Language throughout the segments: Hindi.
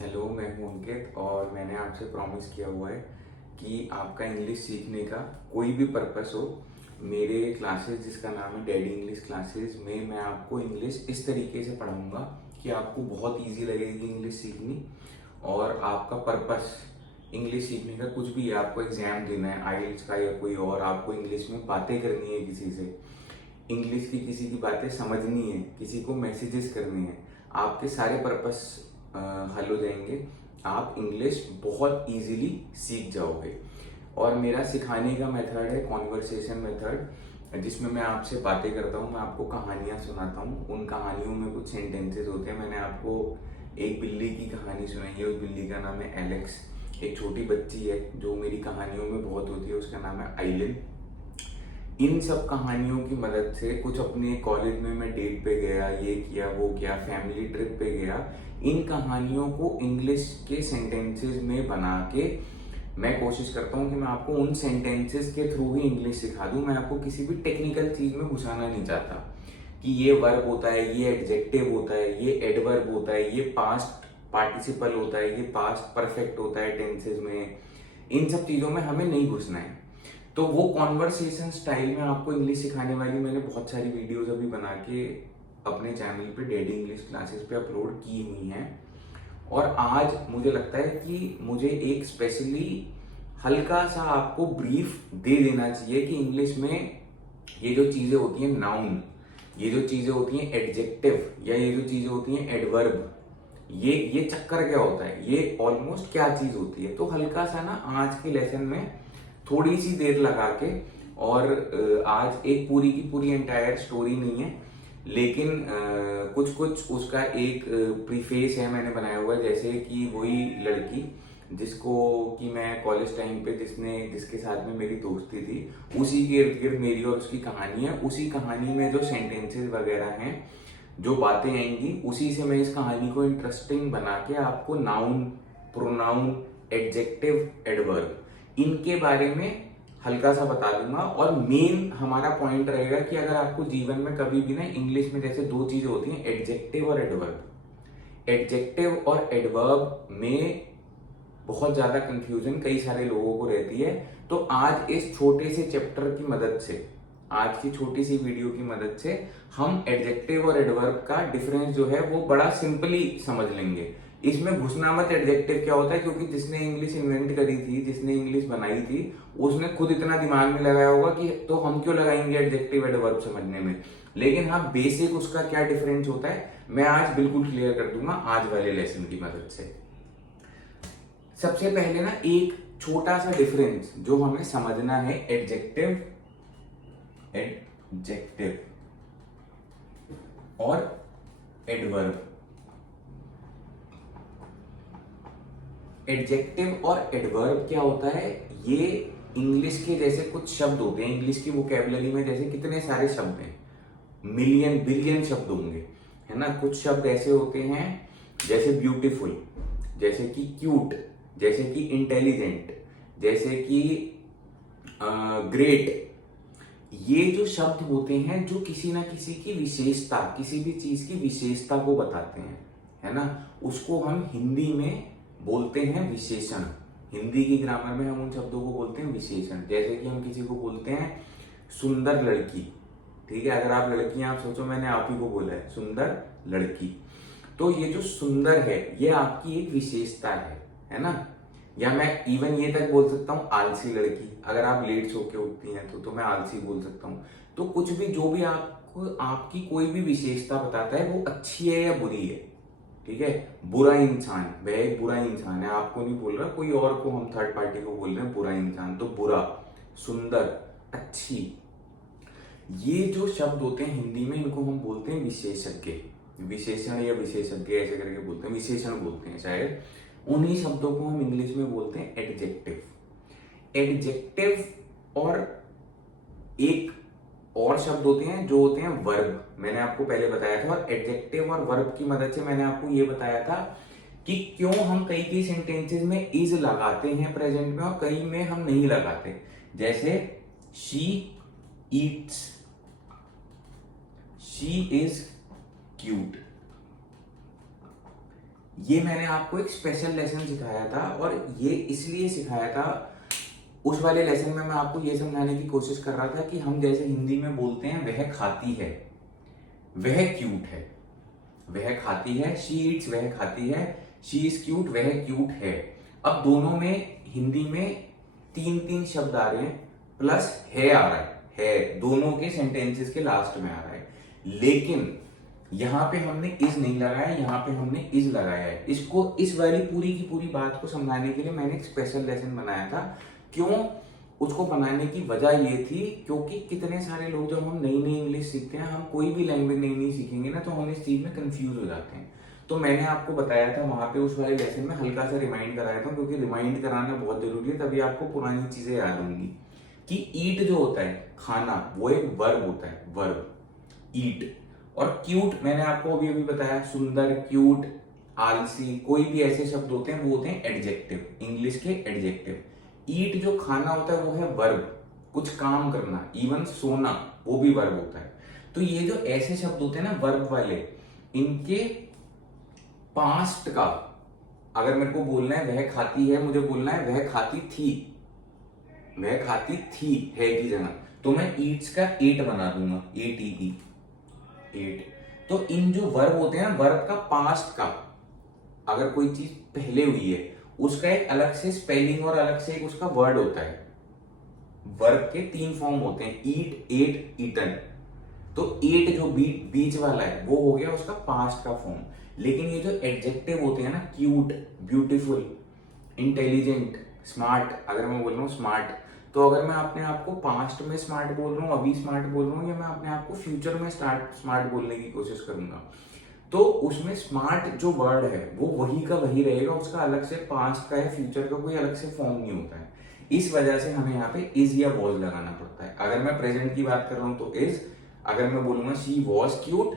हेलो, मैं हूं अंकित और मैंने आपसे प्रॉमिस किया हुआ है कि आपका इंग्लिश सीखने का कोई भी पर्पस हो, मेरे क्लासेस जिसका नाम है डैडी इंग्लिश क्लासेस में मैं आपको इंग्लिश इस तरीके से पढ़ाऊंगा कि आपको बहुत इजी लगेगी इंग्लिश सीखनी। और आपका पर्पस इंग्लिश सीखने का कुछ भी है, आपको एग्जाम देना है आइल्स का या कोई और, आपको इंग्लिश में बातें करनी है किसी से, इंग्लिश की किसी की बातें समझनी है, किसी को मैसेजेस करनी है, आपके सारे पर्पस हल हो जाएंगे। आप इंग्लिश बहुत इजीली सीख जाओगे। और मेरा सिखाने का मेथड है कॉन्वर्सेशन मेथड, जिसमें मैं आपसे बातें करता हूँ, मैं आपको कहानियाँ सुनाता हूँ। उन कहानियों में कुछ सेंटेंसेस होते हैं। मैंने आपको एक बिल्ली की कहानी सुनाई है, उस बिल्ली का नाम है एलेक्स। एक छोटी बच्ची है जो मेरी कहानियों में बहुत होती है, उसका नाम है आइलिन। इन सब कहानियों की मदद से कुछ अपने कॉलेज में मैं डेट पे गया, ये किया वो किया, फैमिली ट्रिप पे गया, इन कहानियों को इंग्लिश के सेंटेंसेस में बना के मैं कोशिश करता हूँ कि मैं आपको उन सेंटेंसेस के थ्रू ही इंग्लिश सिखा दूँ। मैं आपको किसी भी टेक्निकल चीज में घुसाना नहीं चाहता कि ये वर्ब होता है, ये एडजेक्टिव होता है, ये एडवर्ब होता है, ये पास्ट पार्टिसिपल होता है, ये पास्ट परफेक्ट होता है टेंसेस में। इन सब चीजों में हमें नहीं घुसना है। तो वो कॉन्वर्सेशन स्टाइल में आपको इंग्लिश सिखाने वाली मैंने बहुत सारी वीडियोस अभी बना के अपने चैनल पे डैडी इंग्लिश क्लासेस पे अपलोड की हुई हैं। और आज मुझे लगता है कि मुझे एक स्पेशली हल्का सा आपको ब्रीफ दे देना चाहिए कि इंग्लिश में ये जो चीजें होती हैं नाउन, ये जो चीजें होती हैं एडजेक्टिव, या ये जो चीजें होती हैं एडवर्ब, ये चक्कर क्या होता है, ये ऑलमोस्ट क्या चीज होती है। तो हल्का सा ना आज के लेसन में थोड़ी सी देर लगा के, और आज एक पूरी की पूरी एंटायर स्टोरी नहीं है, लेकिन कुछ कुछ उसका एक प्रीफेस है मैंने बनाया हुआ है। जैसे कि वही लड़की जिसको कि मैं कॉलेज टाइम पे जिसके साथ में मेरी दोस्ती थी, उसी के इर्द गिर्द मेरी और उसकी कहानी है। उसी कहानी में जो सेंटेंसेस वगैरह हैं, जो बातें आएंगी, उसी से मैं इस कहानी को इंटरेस्टिंग बना के आपको नाउन, प्रोनाउन, एडजेक्टिव, एडवर्ब, इनके बारे में हल्का सा बता दूंगा। और मेन हमारा पॉइंट रहेगा कि अगर आपको जीवन में कभी भी ना इंग्लिश में जैसे दो चीजें होती हैं एडजेक्टिव और एडवर्ब, एडजेक्टिव और एडवर्ब में बहुत ज्यादा कंफ्यूजन कई सारे लोगों को रहती है। तो आज इस छोटे से चैप्टर की मदद से, आज की छोटी सी वीडियो की मदद से हम एडजेक्टिव और एडवर्ब का डिफरेंस जो है वो बड़ा सिंपली समझ लेंगे। इसमें घुसना मत एडजेक्टिव क्या होता है, क्योंकि जिसने इंग्लिश इन्वेंट करी थी, जिसने इंग्लिश बनाई थी, उसने खुद इतना दिमाग में लगाया होगा कि तो हम क्यों लगाएंगे एडजेक्टिव एडवर्ब समझने में। लेकिन हाँ, बेसिक उसका क्या डिफरेंस होता है मैं आज बिल्कुल क्लियर कर दूंगा आज वाले लेसन की मदद से। सबसे पहले ना एक छोटा सा डिफरेंस जो हमें समझना है, एडजेक्टिव एडजेक्टिव और एडवर्ब। एडजेक्टिव और एडवर्ब क्या होता है, ये इंग्लिश के जैसे कुछ शब्द होते हैं। इंग्लिश की वोकेबलरी में जैसे कितने सारे शब्द हैं, मिलियन बिलियन शब्द होंगे, है ना। कुछ शब्द ऐसे होते हैं जैसे ब्यूटीफुल, जैसे कि क्यूट, जैसे कि इंटेलिजेंट, जैसे कि ग्रेट। ये जो शब्द होते हैं जो किसी ना किसी की विशेषता, किसी भी चीज की विशेषता को बताते हैं, है ना, उसको हम हिंदी में बोलते हैं विशेषण। हिंदी की ग्रामर में हम उन शब्दों को बोलते हैं विशेषण। जैसे कि हम किसी को बोलते हैं सुंदर लड़की, ठीक है। अगर आप लड़कियां, आप सोचो मैंने आप ही को बोला है सुंदर लड़की, तो ये जो सुंदर है ये आपकी एक विशेषता है ना। या मैं इवन ये तक बोल सकता हूँ आलसी लड़की, अगर आप लेट सो के उठती हैं तो मैं आलसी बोल सकता हूँ। तो कुछ भी जो भी आपको आपकी कोई भी विशेषता बताता है वो अच्छी है या बुरी है, ठीक है। बुरा इंसान, वह एक बुरा इंसान है, आपको नहीं बोल रहा, कोई और को हम थर्ड पार्टी को बोल रहे हैं बुरा इंसान। तो बुरा, सुंदर, अच्छी, ये जो शब्द होते हैं हिंदी में इनको हम बोलते हैं विशेषज्ञ, विशेषण या विशेषज्ञ ऐसे करके बोलते हैं, विशेषण बोलते हैं शायद। उन्हीं शब्दों को हम इंग्लिश में बोलते हैं एडजेक्टिव। एडजेक्टिव और एक और शब्द होते हैं जो होते हैं वर्ब, मैंने आपको पहले बताया था। और एडजेक्टिव और वर्ब की मदद से मैंने आपको ये बताया था कि क्यों हम कई कई सेंटेंसेस में इज लगाते हैं प्रेजेंट में और कई में हम नहीं लगाते। जैसे she Yeats, she is cute, ये मैंने आपको एक स्पेशल लेसन सिखाया था, और ये इसलिए सिखाया था, उस वाले लेसन में मैं आपको ये समझाने की कोशिश कर रहा था कि हम जैसे हिंदी में बोलते हैं वह खाती है, वह क्यूट है, वह खाती है, शी ईट्स वह खाती है, शी इज क्यूट वह क्यूट है। अब दोनों में हिंदी में तीन तीन शब्द आ रहे हैं, प्लस है आ रहा है दोनों के सेंटेंसेस के लास्ट में आ रहा है, लेकिन यहां पे हमने इज नहीं लगाया, यहां पे हमने इज लगाया है। इसको, इस वाली पूरी की पूरी बात को समझाने के लिए मैंने एक स्पेशल लेसन बनाया था। क्यों उसको बनाने की वजह ये थी, क्योंकि कितने सारे लोग जब हम नई नई इंग्लिश सीखते हैं, हम कोई भी लैंग्वेज नई नई सीखेंगे ना, तो हम इस चीज में कंफ्यूज हो जाते हैं। तो मैंने आपको बताया था वहां पे उस वाले लेसन में, हल्का सा रिमाइंड कराया था, क्योंकि रिमाइंड कराना बहुत जरूरी है, तभी आपको पुरानी चीजें याद होंगी। कि ईट जो होता है खाना, वो एक वर्ब होता है, वर्ब, ईट। और क्यूट मैंने आपको अभी अभी बताया, सुंदर, क्यूट, आलसी, कोई भी ऐसे शब्द होते हैं वो होते हैं एडजेक्टिव, इंग्लिश के एडजेक्टिव। ईट जो खाना होता है वो है वर्ब, कुछ काम करना, इवन सोना वो भी वर्ब होता है। तो ये जो ऐसे शब्द होते हैं ना वर्ब वाले, इनके पास्ट का, अगर मेरे को बोलना है वह खाती है, मुझे बोलना है वह खाती थी, वह खाती थी है की जगह, तो मैं ईट्स का एट बना दूंगा, ATE, एट। तो इन जो वर्ब होते हैं ना, वर्ब का पास्ट का, अगर कोई चीज पहले हुई है उसका एक अलग से स्पेलिंग और अलग से एक उसका वर्ड होता है। वर्ब के तीन फॉर्म होते हैं, ईट, एट, ईटन। तो एट जो बीच वाला है वो हो गया उसका पास्ट का फॉर्म। लेकिन ये जो एडजेक्टिव होते हैं ना, क्यूट, ब्यूटीफुल, इंटेलिजेंट, स्मार्ट, अगर मैं बोल रहा हूँ स्मार्ट, तो अगर मैं अपने आप को पास्ट में स्मार्ट बोल रहा हूँ, अभी स्मार्ट बोल रहा हूँ, या मैं अपने आप को फ्यूचर में स्मार्ट बोलने की कोशिश करूंगा, तो उसमें स्मार्ट जो वर्ड है वो वही का वही रहेगा, उसका अलग से पास्ट का या फ्यूचर का कोई अलग से फॉर्म नहीं होता है। इस वजह से हमें यहाँ पे इज या वॉज लगाना पड़ता है। अगर मैं प्रेजेंट की बात कर रहा हूं तो इज, अगर मैं बोलूंगा शी वॉज क्यूट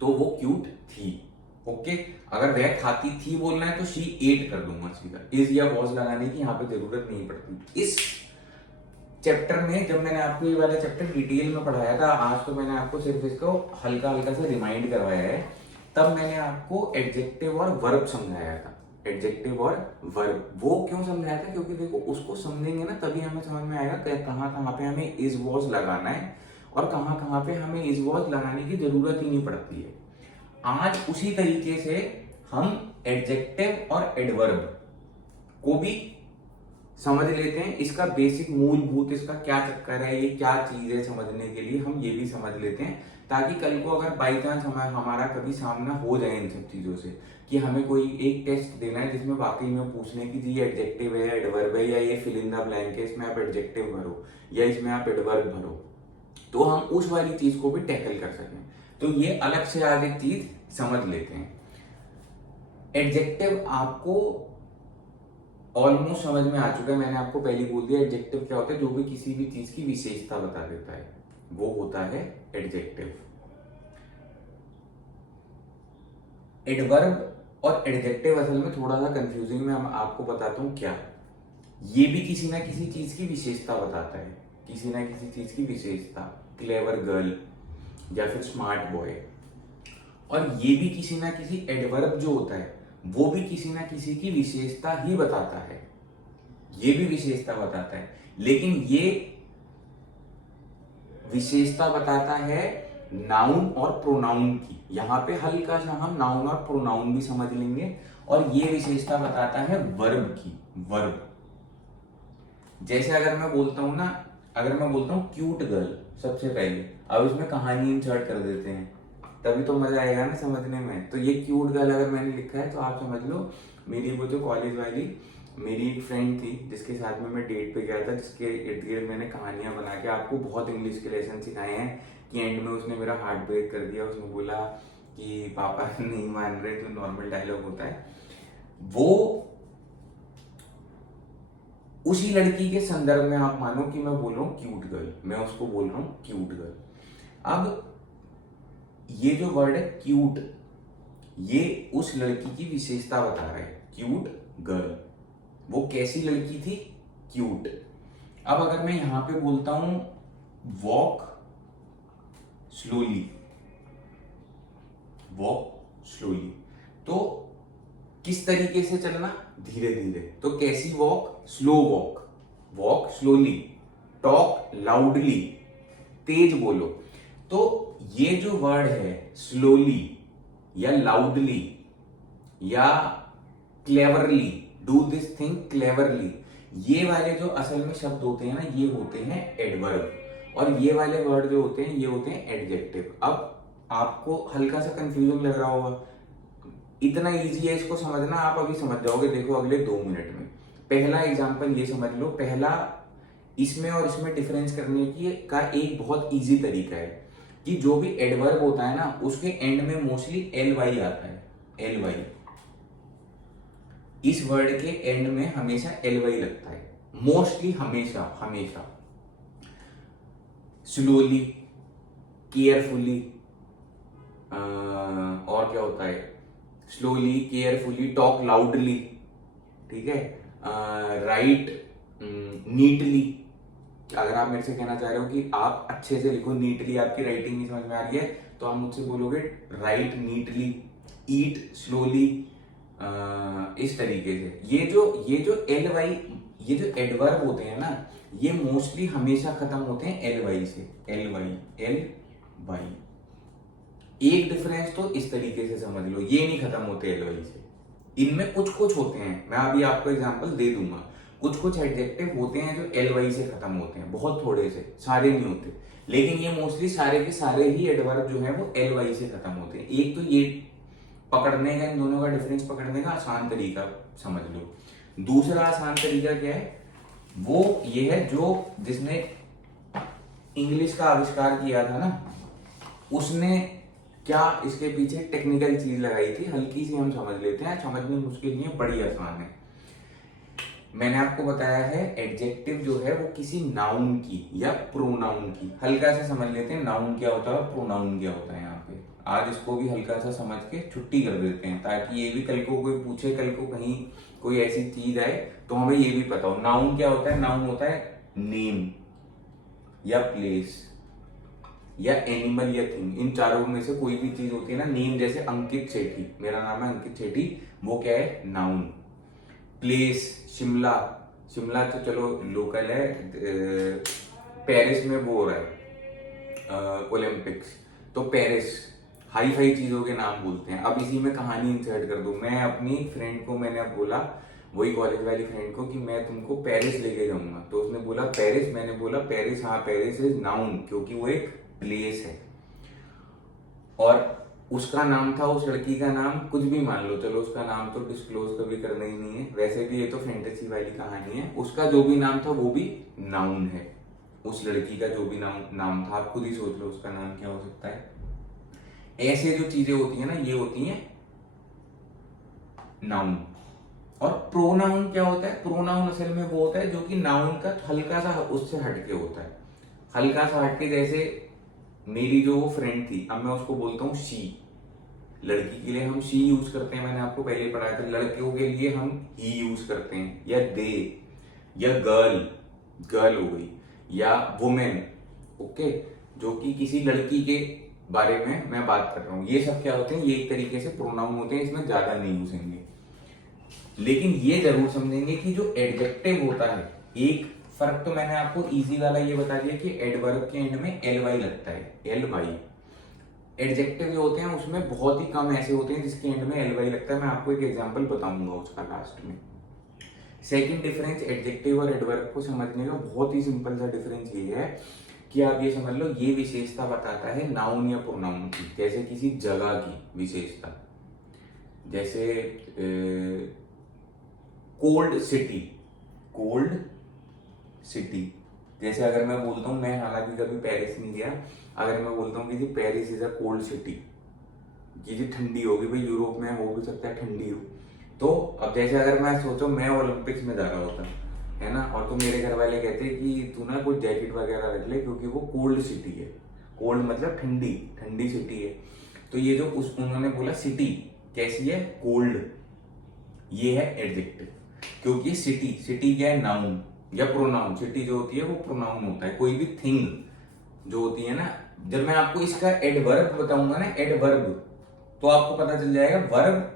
तो वो क्यूट थी। ओके, अगर वह खाती थी बोलना है तो शी एट कर दूंगा सीधा, इज या वॉज लगाने की यहाँ पे जरूरत नहीं पड़ती। इस चैप्टर में जब मैंने आपको ये वाला चैप्टर डिटेल में पढ़ाया था, आज तो मैंने आपको सिर्फ इसको हल्का हल्का सा रिमाइंड करवाया है, तब मैंने आपको एडजेक्टिव और वर्ब समझाया था। एडजेक्टिव और वर्ब वो क्यों समझाया था, क्योंकि देखो उसको समझेंगे ना तभी हमें समझ में आएगा कहाँ कहाँ पे हमें इज वॉज लगाना है और कहाँ कहाँ पे हमें इज वॉज लगाने की जरूरत ही नहीं पड़ती है। आज उसी तरीके से हम एडजेक्टिव और एडवर्ब को भी समझ लेते हैं, इसका बेसिक मूलभूत इसका क्या चक्कर है, ये क्या चीज है, समझने के लिए हम ये भी समझ लेते हैं, ताकि कल को अगर बाई चांस हमारा कभी सामना हो जाए इन सब चीजों से, कि हमें कोई एक टेस्ट देना है जिसमें वाकई में पूछने की ये एडजेक्टिव है, एडवर्ब है, या ये फिल इन द ब्लैंक है, इसमें आप एडजेक्टिव भरो या इसमें आप एडवर्ब भरो, तो हम उस वाली चीज को भी टैकल कर सकें। तो ये अलग से आज एक चीज समझ लेते हैं। एडजेक्टिव आपको ऑलमोस्ट समझ में आ चुका है, मैंने आपको पहले बोल दिया एडजेक्टिव क्या होता है, जो भी किसी भी चीज की विशेषता बता देता है वो होता है एडजेक्टिव। एडवर्ब और एडजेक्टिव असल में थोड़ा सा कंफ्यूजिंग, मैं आपको बताता हूं क्या। ये भी किसी ना किसी चीज की विशेषता बताता है, किसी ना किसी चीज की विशेषता, क्लेवर गर्ल या फिर स्मार्ट बॉय। और ये भी किसी ना किसी, एडवर्ब जो होता है वो भी किसी ना किसी की विशेषता ही बताता है, ये भी विशेषता बताता है, लेकिन ये विशेषता बताता है नाउन और प्रोनाउन की। यहां पे हल्का सा हम नाउन और प्रोनाउन भी समझ लेंगे, और ये विशेषता बताता है वर्ब की, वर्ब। जैसे अगर मैं बोलता हूं ना, अगर मैं बोलता हूं क्यूट गर्ल सबसे पहले, अब इसमें कहानी इंसर्ट कर देते हैं, तभी तो मजा आएगा ना समझने में। तो ये क्यूट गर्ल अगर मैंने लिखा है तो आप समझ लो मेरी वो जो कॉलेज वाली मेरी एक फ्रेंड थी जिसके साथ में मैं डेट पे गया था, जिसके इर्द गिर्द मैंने कहानियां बना के आपको बहुत इंग्लिश के लेसन सिखाए हैं, कि एंड में उसने मेरा हार्ट ब्रेक कर दिया। उसने बोला कि पापा नहीं मान रहे, जो नॉर्मल डायलॉग होता है वो, उसी लड़की के संदर्भ में आप मानो कि मैं बोल रहा हूँ क्यूट गर्ल, मैं उसको बोल रहा हूँ क्यूट गर्ल। अब ये जो वर्ड है क्यूट, ये उस लड़की की विशेषता बता रहा है, क्यूट गर्ल, वो कैसी लड़की थी, क्यूट। अब अगर मैं यहां पे बोलता हूं वॉक स्लोली, वॉक स्लोली, तो किस तरीके से चलना, धीरे धीरे। तो कैसी walk, slow walk, walk slowly, talk loudly, तेज बोलो। तो ये जो वर्ड है स्लोली या लाउडली या cleverly, do this thing cleverly, ये वाले जो असल में शब्द होते हैं ना, ये होते हैं एडवर्ब, और ये वाले वर्ड जो होते हैं ये होते हैं एडजेक्टिव। अब आपको हल्का सा कंफ्यूजन लग रहा होगा, इतना इजी है इसको समझना, आप अभी समझ जाओगे, देखो अगले 2 मिनट में। पहला एग्जांपल ये समझ लो, पहला इसमें और इसमें डिफरेंस करने की का एक बहुत इजी तरीका है कि जो भी एडवर्ब होता है ना, उसके एंड में मोस्टली एल वाई आता है, एल वाई। इस वर्ड के एंड में हमेशा एल वाई लगता है, मोस्टली, हमेशा हमेशा। स्लोली, केयरफुली, और क्या होता है, स्लोली, केयरफुली, टॉक लाउडली, ठीक है, राइट नीटली। अगर आप मेरे से कहना चाह रहे हो कि आप अच्छे से लिखो, नीटली आपकी राइटिंग नहीं समझ में आ रही है, तो आप मुझसे बोलोगे राइट नीटली, ईट स्लोली, इस तरीके से। ये जो एल वाई, ये जो एडवर्ब होते हैं ना, ये मोस्टली हमेशा खत्म होते हैं एल वाई से, एल वाई, एल वाई। एक डिफरेंस तो इस तरीके से समझ लो, ये नहीं खत्म होते एल वाई से, इनमें कुछ कुछ होते हैं, मैं अभी आपको एग्जांपल दे दूंगा। कुछ कुछ एडजेक्टिव होते हैं जो एल वाई से खत्म होते हैं, बहुत थोड़े से, सारे नहीं होते, लेकिन ये मोस्टली सारे के सारे ही एडवर्ब जो है वो एल वाई से खत्म होते हैं। एक तो ये पकड़ने का, इन दोनों का डिफरेंस पकड़ने का आसान तरीका समझ लो। दूसरा आसान तरीका क्या है, वो ये है जो जिसने इंग्लिश का आविष्कार किया था ना, उसने क्या इसके पीछे टेक्निकल चीज लगाई थी, हल्की सी हम समझ लेते हैं, समझनी मुश्किल नहीं है, बड़ी आसान है। मैंने आपको बताया है एडजेक्टिव जो है वो किसी नाउन की या प्रोनाउन की, हल्का सा समझ लेते हैं नाउन क्या होता है और प्रोनाउन क्या होता है। यहाँ पे आज इसको भी हल्का सा समझ के छुट्टी कर देते हैं, ताकि ये भी कल को कोई पूछे, कल को कहीं कोई ऐसी चीज आए तो हमें ये भी पता हो। नाउन क्या होता है, नाउन होता है नेम या प्लेस या एनिमल या थिंग, इन चारों में से कोई भी चीज होती है ना। नेम जैसे अंकित सेठी, मेरा नाम है अंकित सेठी, वो क्या है, नाउन। प्लेस, शिमला, शिमला तो चलो लोकल है, पेरिस में वो हो रहा है ओलंपिक्स, तो पेरिस, हाई फाई चीजों के नाम बोलते हैं। अब इसी में कहानी इंसर्ट कर दूं, मैं अपनी फ्रेंड को मैंने अब बोला, वही कॉलेज वाली फ्रेंड को, कि मैं तुमको पेरिस लेके जाऊंगा, तो उसने बोला पेरिस, मैंने बोला पेरिस, हाँ पेरिस इज नाउन, क्योंकि वो एक प्लेस है। और उसका नाम था, उस लड़की का नाम कुछ भी मान लो, चलो उसका नाम तो डिस्क्लोज कभी करना ही नहीं है, वैसे भी ये तो फैंटेसी वाली कहानी है। उसका जो भी नाम था वो भी नाउन है, उस लड़की का जो भी नाम था, आप खुद ही सोच लो उसका नाम क्या हो सकता है। ऐसे जो चीजें होती है ना, ये होती हैं नाउन। और प्रोनाउन क्या होता है, प्रोनाउन असल में वो होता है जो कि नाउन का हल्का सा उससे हटके होता है, हल्का सा हटके। जैसे मेरी जो फ्रेंड थी, अब मैं उसको बोलता हूँ शी, लड़की के लिए हम शी यूज करते हैं, मैंने आपको पहले पढ़ाया था। लड़कियों के लिए हम ही यूज करते हैं, या दे, या गर्ल, गर्ल हो गई, या वुमेन, ओके, जो कि किसी लड़की के बारे में मैं बात कर रहा हूँ। ये सब क्या होते हैं, ये एक तरीके से प्रोनाउन होते हैं, इसमें ज्यादा नहीं घुसेंगे। लेकिन ये जरूर समझेंगे कि जो एडजेक्टिव होता है, एक फर्क तो मैंने आपको इजी वाला ये बता दिया कि एडवर्ब के एंड में एल वाई लगता है, एल वाई। एडजेक्टिव जो होते हैं उसमें बहुत ही कम ऐसे होते हैं जिसके एंड में एल वाई लगता है, मैं आपको एक एग्जांपल बताऊंगा उसका लास्ट में। सेकंड डिफरेंस एडजेक्टिव और एडवर्ब को समझने का बहुत ही सिंपल सा डिफरेंस ये है कि आप ये समझ लो, ये विशेषता बताता है नाउन या प्रोनाउन की। जैसे किसी जगह की विशेषता, जैसे कोल्ड सिटी, कोल्ड सिटी, जैसे अगर मैं बोलता हूँ, मैं हालांकि कभी पेरिस नहीं गया, अगर मैं बोलता हूँ कि Paris is a cold city, ये ठंडी होगी, भाई यूरोप में हो भी सकता है ठंडी हो। तो अब जैसे अगर मैं सोचो मैं ओलंपिक्स में जा रहा होता है ना, और तो मेरे घर वाले कहते कि तू ना कोई जैकेट वगैरह रख ले, क्योंकि वो कोल्ड सिटी है, कोल्ड मतलब ठंडी, ठंडी सिटी है। तो ये जो उन्होंने बोला सिटी कैसी है, कोल्ड, ये है एडजेक्टिव, क्योंकि सिटी, सिटी क्या है, नाउन या प्रोनाउन। सिटी जो होती है वो प्रोनाउन होता है, कोई भी थिंग जो होती है ना। जब मैं आपको इसका एडवर्ब बताऊंगा ना, एडवर्ब, तो आपको पता चल जाएगा वर्ब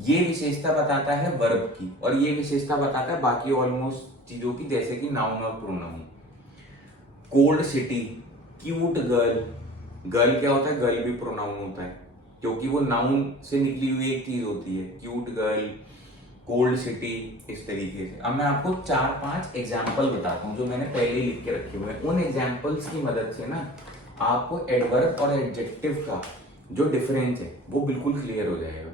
ये विशेषता बताता है वर्ब की, और ये विशेषता बताता है बाकी ऑलमोस्ट चीजों की, जैसे कि नाउन और pronoun. Cold city, cute girl, girl क्या होता है, गर्ल भी प्रोनाउन होता है क्योंकि वो नाउन से निकली हुई एक चीज होती है, क्यूट गर्ल, कोल्ड सिटी, इस तरीके से। अब मैं आपको 4-5 एग्जाम्पल बताता हूँ जो मैंने पहले ही लिख के रखे हुए हैं। उन एग्जाम्पल्स की मदद से ना आपको एडवर्ब और एडजेक्टिव का जो डिफरेंस है वो बिल्कुल क्लियर हो जाएगा।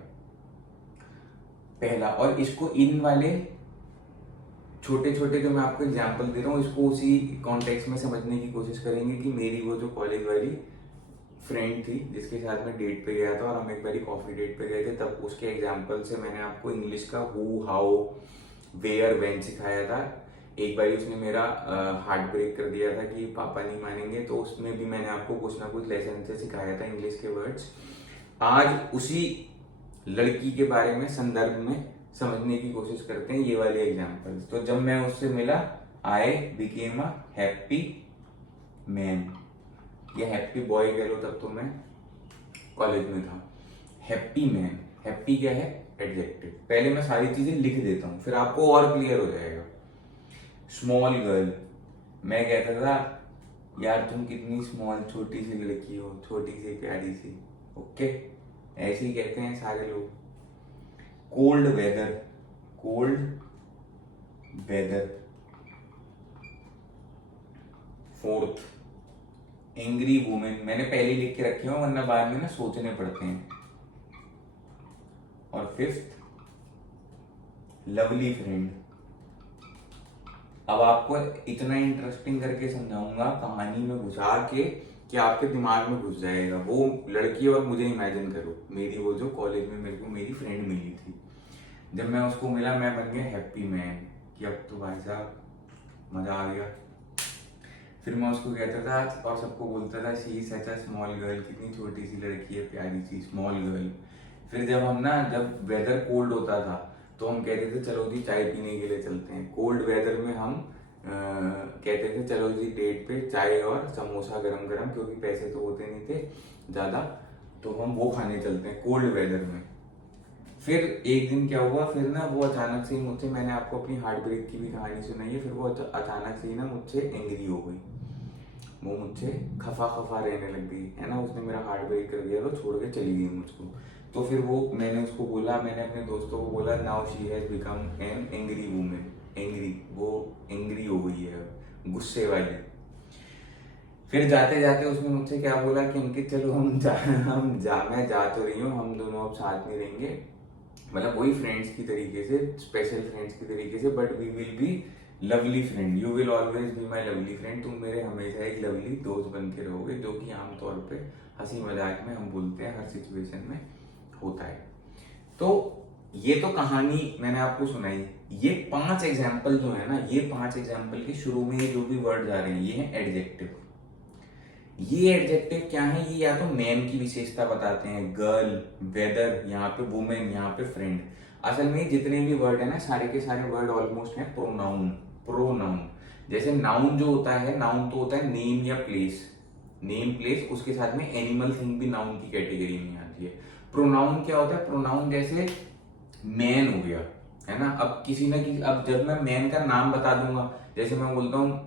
पहला, और इसको इन वाले छोटे छोटे जो मैं आपको एग्जाम्पल दे रहा हूँ इसको उसी कॉन्टेक्स्ट में समझने की कोशिश करेंगे कि मेरी वो जो कॉलेज वाली फ्रेंड थी जिसके साथ मैं डेट पे गया था और हम एक बारी कॉफी डेट पे गए थे, तब उसके एग्जाम्पल से मैंने आपको इंग्लिश का हु, हाउ, वेयर, व्हेन सिखाया था। एक बारी उसने मेरा हार्ट ब्रेक कर दिया था कि पापा नहीं मानेंगे, तो उसमें भी मैंने आपको कुछ ना कुछ लेसन से सिखाया था इंग्लिश के वर्ड्स। आज उसी लड़की के बारे में संदर्भ में समझने की कोशिश करते हैं ये वाले एग्जाम्पल्स। तो जब मैं उससे मिला, I became a happy man, या हैप्पी बॉय कह लो, तब तो मैं कॉलेज में था। हैप्पी मैन, हैप्पी क्या है, एडजेक्टिव। पहले मैं सारी चीजें लिख देता हूं फिर आपको और क्लियर हो जाएगा। स्मॉल गर्ल, मैं कहता था यार तुम कितनी स्मॉल, छोटी सी लड़की हो, छोटी सी प्यारी सी, ओके, ऐसे ही कहते हैं सारे लोग। Cold weather, cold weather. Fourth, angry women, मैंने पहले लिख के रखे हो वरना बाद में ना सोचने पड़ते हैं। और फिफ्थ, लवली फ्रेंड। अब आपको इतना इंटरेस्टिंग करके समझाऊंगा कहानी में घुसा के कि आपके दिमाग में घुस जाएगा। वो लड़की, और मुझे इमेजिन करो मेरी वो जो कॉलेज में मेरे को मेरी फ्रेंड मिली थी, जब मैं उसको मिला मैं बन गया हैप्पी मैन कि अब तो भाई साहब मजा आ गया। फिर मैं उसको कहता था और सबको बोलता था she such a small girl, कितनी छोटी सी लड़की है, प्यारी सी स्मॉल गर्ल। फिर जब हम ना, जब वेदर कोल्ड होता था तो हम कहते थे चलो जी चाय पीने के लिए चलते हैं। कोल्ड वेदर में हम कहते थे चलो जी डेट पे चाय और समोसा गरम गरम, क्योंकि पैसे तो होते नहीं थे ज्यादा, तो हम वो खाने चलते हैं कोल्ड वेदर में। फिर एक दिन क्या हुआ, फिर ना वो अचानक से ही मुझसे, मैंने आपको अपनी हार्ट ब्रेक की भी कहानी सुनाई है, फिर वो अचानक से ही ना मुझसे एंग्री हो गई, वो मुझसे खफा खफा रहने लग गई है ना, उसने मेरा हार्ट ब्रेक कर दिया तो छोड़ के चली गई मुझको। तो फिर वो, मैंने उसको बोला, मैंने अपने दोस्तों को बोला now she has become an angry women, angry, वो एंग्री हो गई है, गुस्से वाली। फिर जाते जाते उसने मुझसे क्या बोला कि अंकित चलो मैं जा तो रही हूँ, हम दोनों अब साथ में रहेंगे, मतलब वही फ्रेंड्स की तरीके से, स्पेशल फ्रेंड्स की तरीके से, but we will be lovely friend, you will always be my lovely friend, तुम मेरे हमेशा एक लवली दोस्त बन के रहोगे, जो कि आमतौर पे हंसी मजाक में हम बोलते हैं, हर सिचुएशन में होता है। तो ये तो कहानी मैंने आपको सुनाई। ये 5 एग्जाम्पल जो है ना, ये 5 एग्जाम्पल के शुरू में जो भी वर्ड आ रहे हैं ये है एडजेक्टिव। ये एडजेक्टिव क्या है, ये या तो मैन की विशेषता बताते हैं, गर्ल, वेदर, यहाँ पे वुमेन, यहाँ पे फ्रेंड। असल में जितने भी वर्ड है ना, सारे के सारे वर्ड ऑलमोस्ट हैं प्रोनाउन। प्रोनाउन जैसे नाउन जो होता है, नाउन तो होता है नेम या प्लेस, नेम प्लेस, उसके साथ में एनिमल थिंग भी नाउन की कैटेगरी में आती है। प्रोनाउन क्या होता है, प्रोनाउन जैसे मैन हो गया, है ना। अब किसी ना किसी, अब जब मैं मैन का नाम बता दूंगा, जैसे मैं बोलता हूँ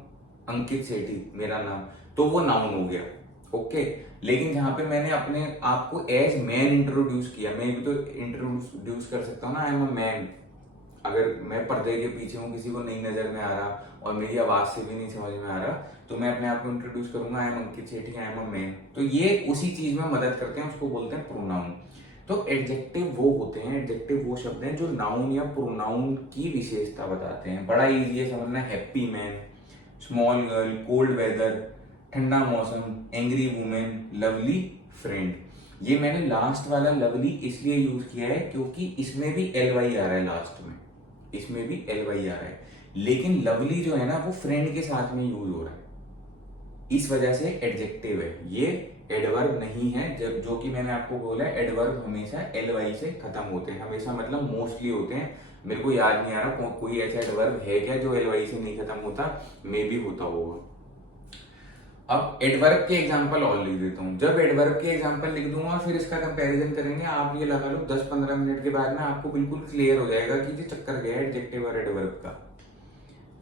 अंकित सेठी मेरा नाम, तो वो नाउन हो गया, ओके। लेकिन जहां पे मैंने अपने आप को एज मैन इंट्रोड्यूस किया, मैं भी तो इंट्रोड्यूस कर सकता हूँ ना, आई एम अ मैन। अगर मैं पर्दे के पीछे हूँ, किसी को नहीं नजर में आ रहा और मेरी आवाज से भी नहीं समझ में आ रहा, तो मैं अपने आप को इंट्रोड्यूस करूंगा, I am Ankit Sethi, I am a man. तो ये उसी चीज में मदद करते हैं, उसको बोलते हैं प्रोनाउन। तो एडजेक्टिव वो होते हैं, एडजेक्टिव वो शब्द हैं जो नाउन या प्रोनाउन की विशेषता बताते हैं। बड़ा इजी है समझना, happy man, small girl, cold weather, ठंडा मौसम, एंग्री वुमेन, लवली फ्रेंड। ये मैंने लास्ट वाला लवली इसलिए यूज किया है क्योंकि इसमें भी LY आ रहा है लास्ट में, इसमें भी LY आ रहा है, लेकिन लवली जो है ना वो फ्रेंड के साथ में यूज हो रहा है, इस वजह से एडजेक्टिव है। ये एडवर्ब नहीं है, जब जो कि मैंने आपको बोला है एडवर्ब हमेशा LY से खत्म होते हैं, हमेशा मतलब मोस्टली होते हैं। मेरे को याद नहीं आ रहा कोई ऐसा एडवर्ब है क्या जो LY से नहीं खत्म होता, मे भी होता होगा। अब एडवर्ब के एग्जांपल और लिख देता हूँ। जब एडवर्ब के एग्जांपल लिख दूंगा फिर इसका कंपैरिजन करेंगे, आप ये लगा लो 10-15 मिनट के बाद में आपको बिल्कुल क्लियर हो जाएगा कि ये चक्कर गया है एडजेक्टिव और एडवर्ब का।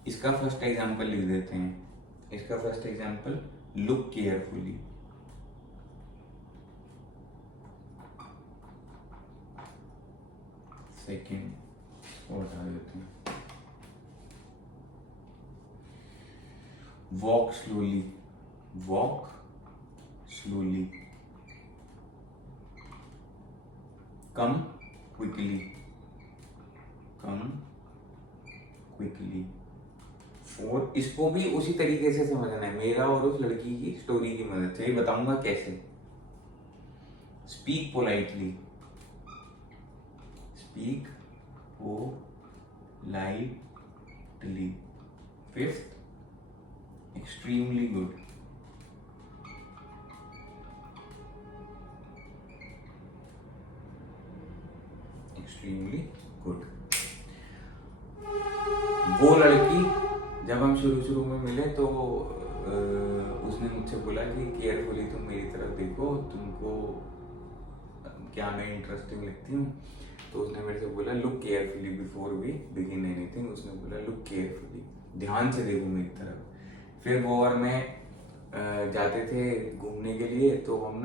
इसका फर्स्ट एग्जांपल लिख देते हैं। इसका first example, look carefully. Second और हटा देते हैं, वॉक स्लोली। Walk slowly. कम क्विकली। कम क्विकली। फोर, इसको भी उसी तरीके से समझना है, मेरा और उस लड़की की स्टोरी की मदद से। बताऊंगा कैसे। Speak politely. Speak politely. Fifth, extremely good. Extremely good. वो लड़की, जब हम शुरू में मिले तो उसने मुझसे बोला कि केयरफुली तुम मेरी तरफ देखो, तुमको क्या मैं इंटरेस्टिंग लगती हूँ। तो उसने मेरे से बोला look carefully before we begin anything. उसने बोला लुक केयरफुली, ध्यान से देखो मेरी तरफ। फिर वो और मैं जाते थे घूमने के लिए, तो हम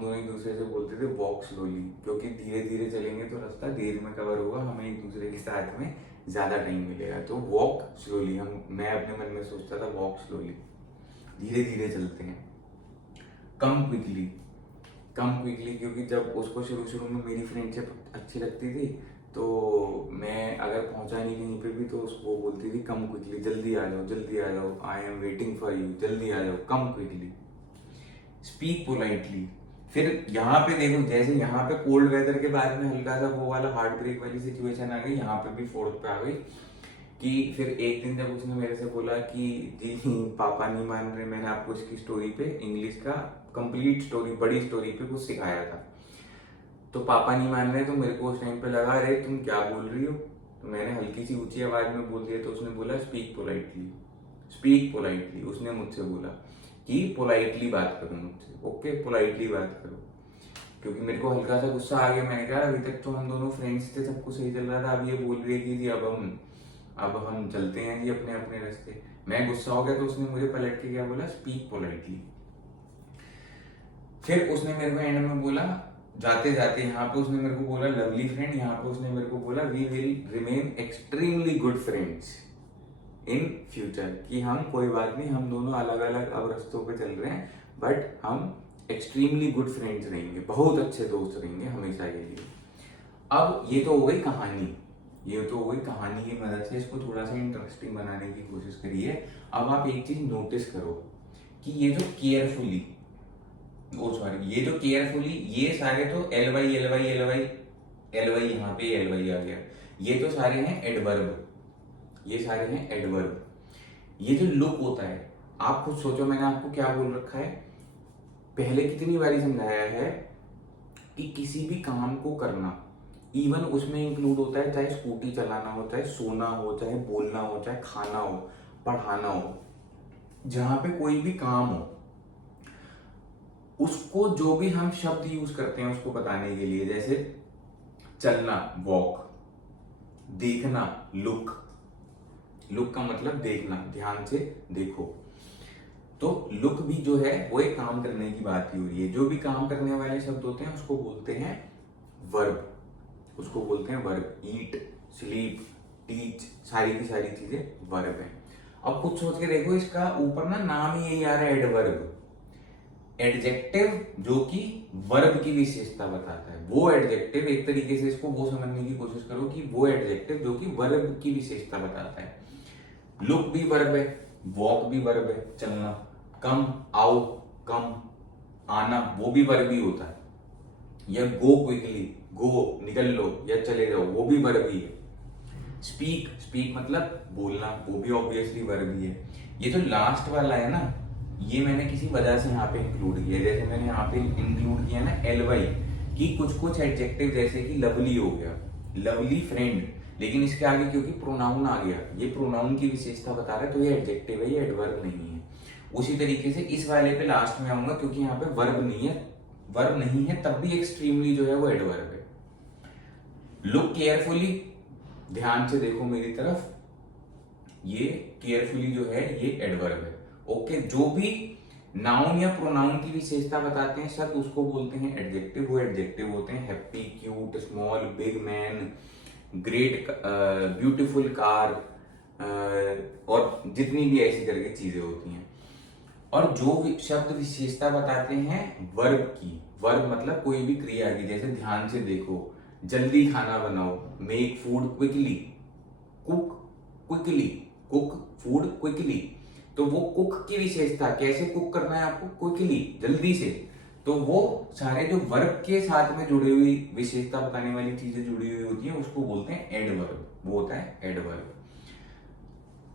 दोनों एक दूसरे से बोलते थे वॉक स्लोली, क्योंकि धीरे धीरे चलेंगे तो रास्ता देर में कवर होगा, हमें एक दूसरे के साथ में ज्यादा टाइम मिलेगा। तो वॉक स्लोली, मैं अपने मन में सोचता था वॉक स्लोली, धीरे धीरे चलते हैं। कम क्विकली। कम क्विकली, क्योंकि जब उसको शुरू में मेरी फ्रेंडशिप अच्छी लगती थी, तो मैं अगर पहुंचा नहीं कहीं पे भी तो उसको बोलती थी कम क्विकली, जल्दी आ जाओ, जल्दी आ जाओ, I am waiting for you, जल्दी आ जाओ, कम क्विकली। Speak politely. फिर यहाँ पे देखो, जैसे यहाँ पे कोल्ड वेदर के बाद में हल्का सा वो वाला हार्ट ब्रेक वाली सिचुएशन आ गई, यहाँ पे भी फोर्थ पे आ गई कि फिर एक दिन जब उसने मेरे से बोला कि जी पापा नहीं मान रहे, मैंने आपको इसकी स्टोरी पे इंग्लिश का कंप्लीट स्टोरी, बड़ी स्टोरी पे कुछ सिखाया था, तो पापा नहीं मान रहे। तो मेरे को उस टाइम पे लगा अरे तुम क्या बोल रही हो, तो मैंने हल्की सी ऊंची आवाज में बोल दिया। तो उसने बोला स्पीक पोलाइटली। स्पीक पोलाइटली उसने मुझसे बोला कि पोलाइटली बात करो मुझसे, ओके पोलाइटली बात करो। क्योंकि मेरे को हल्का सा गुस्सा आ गया, मैंने कहा अभी तक तो हम दोनों फ्रेंड्स थे, सब कुछ सही चल रहा था, अब ये बोल रही है कि जी अब हम चलते हैं जी अपने अपने रास्ते। मैं गुस्सा हो गया, तो उसने मुझे पलट के क्या बोला, स्पीक पोलाइटली। फिर उसने मेरे को एंड में बोला, जाते जाते यहाँ पे उसने मेरे को बोला लवली फ्रेंड, यहाँ पे उसने मेरे को बोला we will remain extremely good friends in future, कि हम कोई बात नहीं, हम दोनों अलग अलग अब रास्तों पे चल रहे हैं, बट हम एक्सट्रीमली गुड फ्रेंड्स रहेंगे, बहुत अच्छे दोस्त रहेंगे हमेशा के लिए। अब ये तो हो गई कहानी, ये तो हो गई कहानी की मदद से इसको थोड़ा सा इंटरेस्टिंग बनाने की कोशिश करिए। अब आप एक चीज नोटिस करो कि ये जो केयरफुली, ये जो केयरफुली, ये सारे तो L Y L Y L Y L Y, यहाँ पे एल वाई आ गया, ये तो सारे हैं एडवर्ब, ये सारे हैं एडवर्ब। ये जो लुक होता है, आप खुद सोचो मैंने आपको क्या बोल रखा है, पहले कितनी बारी समझाया है कि किसी भी काम को करना, इवन उसमें इंक्लूड होता है चाहे स्कूटी चलाना हो, चाहे सोना हो, चाहे बोलना हो, चाहे खाना हो, पढ़ाना हो, जहां पे कोई भी काम हो, उसको जो भी हम शब्द यूज करते हैं उसको बताने के लिए, जैसे चलना वॉक, देखना लुक, लुक का मतलब देखना, ध्यान से देखो। तो लुक भी जो है वो एक काम करने की बात ही हो रही है। जो भी काम करने वाले शब्द होते हैं उसको बोलते हैं वर्ब, उसको बोलते हैं वर्ब। ईट, स्लीप, टीच, सारी की सारी चीजें वर्ब हैं। अब कुछ सोच के देखो, इसका ऊपर ना नाम ही यही आ रहा है एडवर्ब, एडजेक्टिव जो कि वर्ब की विशेषता बताता है। वो एडजेक्टिव, एक तरीके से इसको वो समझने की कोशिश करो कि वो एडजेक्टिव जो कि वर्ब की विशेषता बताता है। लुक भी वर्ब है, वॉक भी वर्ब है, चलना, कम आओ, कम आना, वो भी वर्ब ही होता है, या गो क्विकली, गो निकल लो, या चले जाओ, वो भी वर्ब ही है। स्पीक, स्पीक मतलब बोलना, वो भी ऑब्वियसली वर्ब ही है। ये जो लास्ट वाला है ना, ये मैंने किसी वजह से यहाँ पे इंक्लूड किया, जैसे मैंने यहाँ पे इंक्लूड किया ना एल वाई, कि कुछ एडजेक्टिव जैसे कि लवली हो गया, लवली फ्रेंड, लेकिन इसके आगे क्योंकि प्रोनाउन आ गया, ये प्रोनाउन की विशेषता बता रहा है, तो ये एडजेक्टिव है, ये एडवर्ब नहीं है। उसी तरीके से इस वाले पे लास्ट में आऊंगा क्योंकि यहाँ पे वर्ब नहीं है, वर्ब नहीं है तब भी एक्सट्रीमली जो है वो एडवर्ब है। लुक केयरफुली, ध्यान से देखो मेरी तरफ, ये केयरफुली जो है ये एडवर्ब है। ओके, जो भी नाउन या प्रोनाउन की विशेषता बताते हैं शब्द उसको बोलते हैं एडजेक्टिव। वो एडजेक्टिव होते हैं happy, cute, small, big man, great, beautiful, car, और जितनी भी ऐसी करके चीजें होती हैं। और जो भी शब्द विशेषता बताते हैं वर्ब की, वर्ब मतलब कोई भी क्रिया की, जैसे ध्यान से देखो, जल्दी खाना बनाओ, make food quickly, cook quickly, cook food quickly. तो वो कुक की विशेषता, कैसे कुक करना है आपको, क्विकली, जल्दी से। तो वो सारे जो वर्ब के साथ में जुड़ी हुई विशेषता बताने वाली चीजें जुड़ी हुई होती है उसको बोलते हैं एडवर्ब, वो होता है एडवर्ब।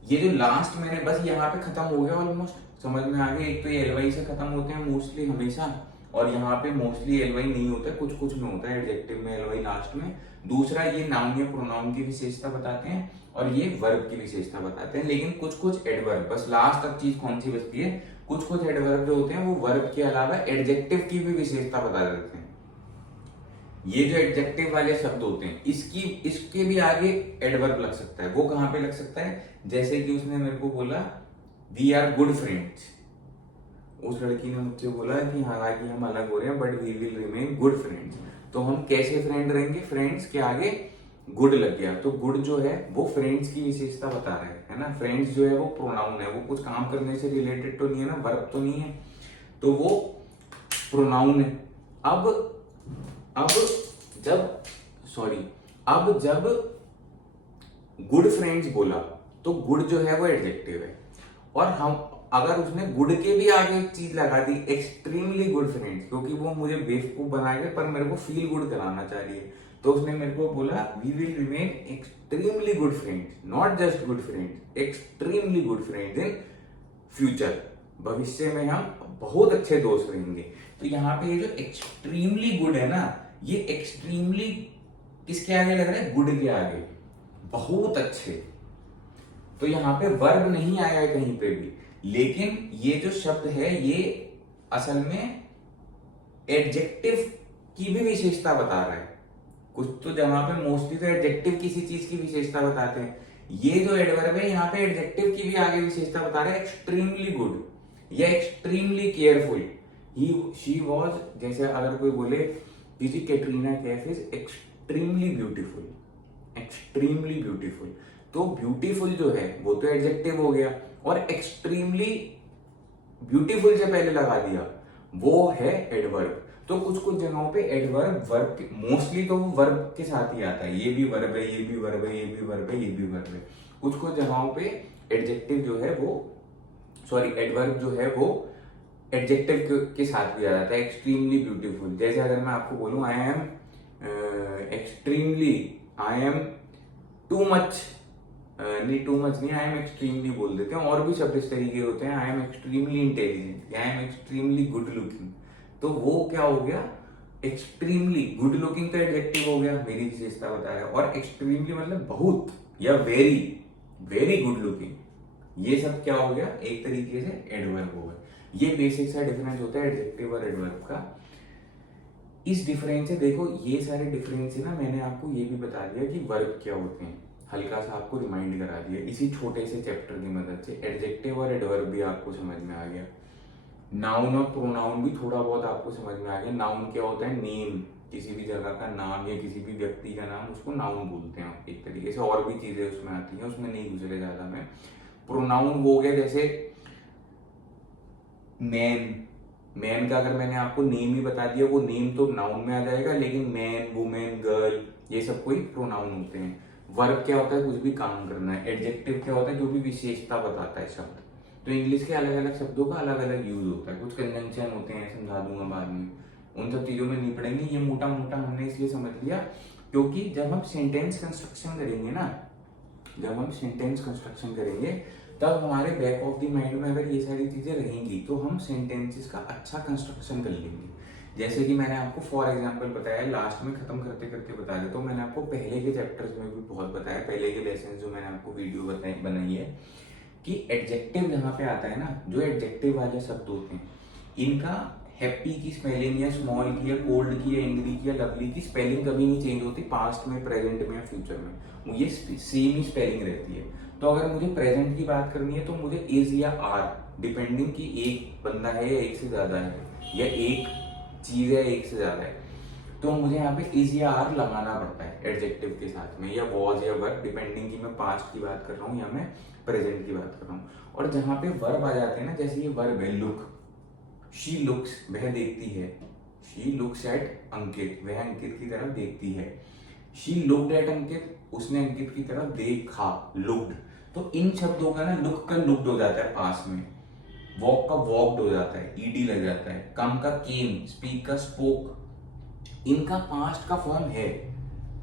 ये जो लास्ट मैंने बस यहाँ पे खत्म हो गया, ऑलमोस्ट समझ में आ गया। एक तो ये एलवाई से खत्म होते हैं मोस्टली हमेशा, और यहाँ पे मोस्टली एलवाई नहीं होता है, कुछ कुछ में होता है, एडजेक्टिव में एलवाई लास्ट में। दूसरा ये नाउन या प्रोनाउन की विशेषता बताते हैं और ये वर्ब की विशेषता बताते हैं। लेकिन कुछ कुछ एडवर्ब, बस लास्ट अब चीज कौन सी बचती है, कुछ कुछ एडवर्ब जो होते हैं वो वर्ब के अलावा एडजेक्टिव की भी विशेषता बता देते हैं। ये जो एडजेक्टिव वाले शब्द होते हैं इसके भी आगे एडवर्ब लग सकता है। वो कहां पे लग सकता है, जैसे कि उसने मेरे को बोला वी आर गुड फ्रेंड्स, उस लड़की ने मुझसे बोला कि हालांकि हम अलग हो रहे हैं but we will remain good friends. तो हम कैसे फ्रेंड रहेंगे, फ्रेंड्स के आगे गुड लग गया, तो गुड जो है वो फ्रेंड्स की विशेषता बता रहा है ना। फ्रेंड्स जो है वो प्रोनाउन है, वो कुछ काम करने से रिलेटेड तो नहीं है ना, वर्ब तो नहीं है, तो वो प्रोनाउन है। अब जब गुड फ्रेंड्स बोला तो गुड जो है वो एडजेक्टिव है, और हम अगर उसने गुड के भी आगे एक चीज लगा दी एक्सट्रीमली गुड फ्रेंड्स, क्योंकि वो मुझे बेवकूफ बना के पर मेरे को फील गुड कराना चाह रही है, तो उसने मेरे को बोला we will remain extremely good friends, not just good friends, extremely good friends in future, भविष्य में हम बहुत अच्छे दोस्त रहेंगे। तो यहाँ पे ये जो एक्सट्रीमली गुड है ना, ये एक्सट्रीमली किसके आगे लग रहा है, गुड के आगे, बहुत अच्छे। तो यहाँ पे वर्ब नहीं आया है कहीं पे भी, लेकिन ये जो शब्द है ये असल में एडजेक्टिव की भी विशेषता बता रहा है। कुछ तो जहां पे मोस्टली तो एडजेक्टिव किसी चीज की विशेषता बताते हैं, ये जो एडवर्ब है यहाँ पे एडजेक्टिव की भी आगे विशेषता बता रहा है, एक्सट्रीमली गुड या एक्सट्रीमली केयरफुल। शी वॉज, जैसे अगर कोई बोले कि Katrina Kaif is extremely beautiful, extremely beautiful, तो ब्यूटीफुल जो है वो तो एडजेक्टिव हो गया, और एक्सट्रीमली ब्यूटीफुल से पहले लगा दिया वो है एडवर्ब। तो कुछ कुछ जगहों पे एडवर्ब वर्ब मोस्टली तो वो वर्ब के साथ ही आता है, ये भी वर्ब है, ये भी वर्ब है, ये भी वर्ब है, ये भी वर्ब है। कुछ कुछ जगहों पे एडजेक्टिव जो है वो, सॉरी, एडवर्ब जो है वो एडजेक्टिव के साथ भी आ जाता है, एक्सट्रीमली ब्यूटीफुल। जैसे अगर मैं आपको बोलूं I am extremely, I am too much, नहीं टू मच नहीं, आई एम एक्सट्रीमली बोल देते हैं, और भी शब्द इस तरीके होते हैं, I am extremely intelligent, I am extremely good looking. तो वो क्या हो गया, एक्सट्रीमली गुड लुकिंग का एडजेक्टिव हो गया, मेरी विशेषता बताया, और एक्सट्रीमली मतलब बहुत या वेरी, वेरी गुड लुकिंग, ये सब क्या हो गया, एक तरीके से एडवर्ब हो गया। ये बेसिक सा डिफरेंस होता है एडजेक्टिव और एडवर्ब का। इस डिफरेंस से देखो, ये सारे डिफरेंस से ना मैंने आपको ये भी बता दिया कि वर्ब क्या होते हैं, हल्का सा आपको रिमाइंड करा दिया इसी छोटे से चैप्टर की मदद से। एडजेक्टिव और एडवर्ब भी आपको समझ में आ गया, नाउन और प्रोनाउन भी थोड़ा बहुत आपको समझ में आ गया। नाउन क्या होता है, नेम, किसी भी जगह का नाम या किसी भी व्यक्ति का नाम, उसको नाउन बोलते हैं एक तरीके से, और भी चीजें उसमें आती हैं, उसमें नहीं गुजरे ज्यादा मैं। प्रोनाउन वो हो गया जैसे मैन, मैन का अगर मैंने आपको नेम ही बता दिया, वो नेम तो नाउन में आ जाएगा, लेकिन मैन, वुमेन, गर्ल, ये सब कोई प्रोनाउन होते हैं। वर्ब क्या होता है, कुछ भी काम करना है। एडजेक्टिव क्या होता है, जो भी विशेषता बताता है शब्द। तो इंग्लिश के अलग अलग शब्दों का अलग अलग यूज होता है, कुछ कंजंक्शन होते हैं, समझा दूंगा बाद में, उन सब चीजों में नहीं पड़ेंगे। ये मोटा मोटा हमने इसलिए समझ लिया क्योंकि जब हम सेंटेंस कंस्ट्रक्शन करेंगे ना, जब हम सेंटेंस कंस्ट्रक्शन करेंगे तब हमारे बैक ऑफ द माइंड में अगर ये सारी चीजें रहेंगी तो हम सेंटेंसेस का अच्छा कंस्ट्रक्शन कर लेंगे। जैसे कि मैंने आपको फॉर एग्जांपल बताया, लास्ट में खत्म करते करते बता देता हूँ, मैंने आपको पहले के चैप्टर्स में भी बहुत बताया, पहले के लेसन जो मैंने आपको वीडियो बनाई है कि एडजेक्टिव जहाँ पे आता है ना, जो एडजेक्टिव वाले शब्द होते हैं, इनका हैप्पी की स्पेलिंग या स्मॉल की या कोल्ड की या एंग्री की या लवली की स्पेलिंग कभी नहीं चेंज होती, पास्ट में, प्रेजेंट में या फ्यूचर में, ये सेम ही स्पेलिंग रहती है। तो अगर मुझे प्रेजेंट की बात करनी है तो मुझे इज या आर, डिपेंडिंग कि एक बंदा है या एक से ज्यादा है, या एक चीज है एक से ज्यादा है, तो मुझे यहाँ पे इज या आर लगाना पड़ता है एडजेक्टिव के साथ में, या वॉज या वर्ब, डिपेंडिंग कि मैं पास्ट की बात कर रहा हूँ या मैं प्रेजेंट की बात कर रहा हूँ। और जहाँ पे वर्ब आ जाते हैं ना, जैसे ये वर्ब है लुक, शी लुक्स, वह देखती है, शी लुक्स एट अंकित, वह अंकित की तरफ देखती है, शी लुक्ड एट अंकित, उसने अंकित की तरफ देखा, लुक्ड। तो इन शब्दों का ना लुक का लुक्ड हो जाता है पास में, वॉक का वॉक्ड हो जाता है, ईडी लग जाता है, कम का केम, स्पीक का स्पोक, इनका पास्ट का फॉर्म है,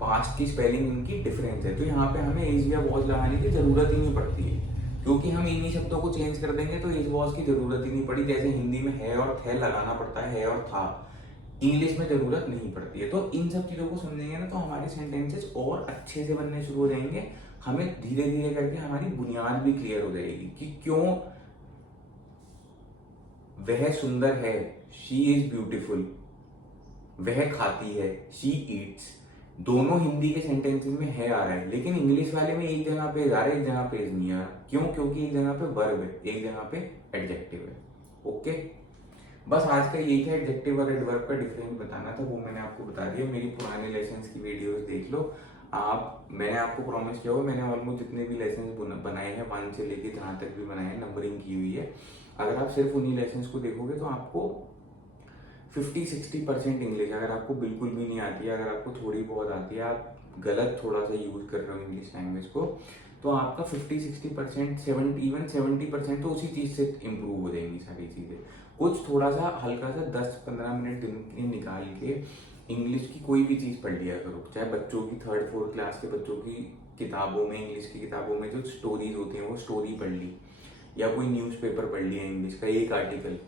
पास्ट की स्पेलिंग इनकी डिफरेंस है। तो यहाँ पे हमें इज या वॉज लगाने की जरूरत ही नहीं पड़ती है, क्योंकि हम इन्हीं शब्दों को चेंज कर देंगे तो इज वॉज की जरूरत ही नहीं पड़ी। जैसे हिंदी में है और थे लगाना पड़ता है और था, इंग्लिश में जरूरत नहीं पड़ती है। तो इन सब चीजों को समझेंगे ना तो हमारे सेंटेंसेस और अच्छे से बनने शुरू हो जाएंगे, हमें धीरे धीरे करके हमारी बुनियाद भी क्लियर हो जाएगी कि क्यों वह सुंदर है, शी इज ब्यूटिफुल, वह खाती है, शी ईट्स। दोनों हिंदी के सेंटेंसेस में है आ रहा है, लेकिन इंग्लिश वाले में एक जगह पे आ रहा है, एक जगह पे नहीं आ रहा। क्यों? क्योंकि एक जगह पे वर्ब है, एक जगह पे एडजेक्टिव है। ओके, बस आज का यही था, एडजेक्टिव और एडवर्ब का डिफरेंस बताना था, वो मैंने आपको बता दिया। मेरी पुराने लेसन्स की वीडियोस देख लो आप, मैंने आपको प्रॉमिस किया हुआ, मैंने ऑलमोस्ट जितने भी लेसन बनाए हैं 1 से लेके जहाँ तक भी बनाए हैं, नंबरिंग की हुई है। अगर आप सिर्फ उन्हीं लेसन्स को देखोगे तो आपको 50-60% इंग्लिश, अगर आपको बिल्कुल भी नहीं आती है, अगर आपको थोड़ी बहुत आती है, आप गलत थोड़ा सा यूज कर रहे हो इंग्लिश लैंग्वेज को, तो आपका 50-60%, 70% तो उसी चीज से इम्प्रूव हो जाएंगी सारी चीजें। कुछ थोड़ा सा हल्का सा 10-15 मिनट दिन के निकाल के इंग्लिश की कोई भी चीज पढ़ लिया करो, चाहे बच्चों की 3rd-4th क्लास के बच्चों की किताबों में, इंग्लिश की किताबों में जो स्टोरीज होती हैं वो स्टोरी पढ़ ली, या कोई न्यूज़पेपर पढ़ लिया इंग्लिश का एक आर्टिकल,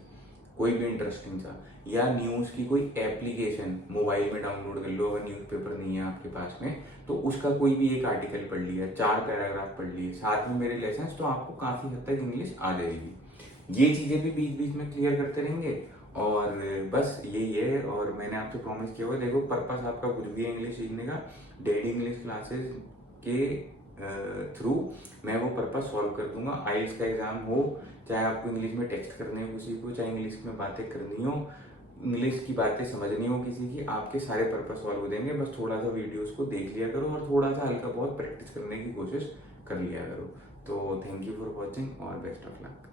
कोई भी इंटरेस्टिंग सा, या न्यूज़ की कोई एप्लीकेशन मोबाइल में डाउनलोड कर लो, अगर न्यूज़पेपर नहीं है आपके पास में तो उसका कोई भी एक आर्टिकल पढ़ लिया, 4 पैराग्राफ पढ़ लिए, साथ में मेरे लेसन, तो आपको काफ़ी हद तक इंग्लिश आ जाएगी। ये चीज़ें भी बीच बीच में क्लियर करते रहेंगे, और बस यही है। और मैंने आपसे प्रॉमिस किया हुआ, देखो पर्पस आपका कुछ भी है इंग्लिश सीखने का, डेली इंग्लिश क्लासेस के थ्रू मैं वो पर्पस सॉल्व कर दूंगा। आइल्स का एग्जाम हो, चाहे आपको इंग्लिश में टेक्स्ट करने हो किसी को, चाहे इंग्लिश में बातें करनी हो, इंग्लिश की बातें समझनी हो किसी की, आपके सारे पर्पस सॉल्व हो जाएंगे। बस थोड़ा सा वीडियोस को देख लिया करो और थोड़ा सा हल्का बहुत प्रैक्टिस करने की कोशिश कर लिया करो। तो थैंक यू फॉर वॉचिंग और बेस्ट ऑफ लक।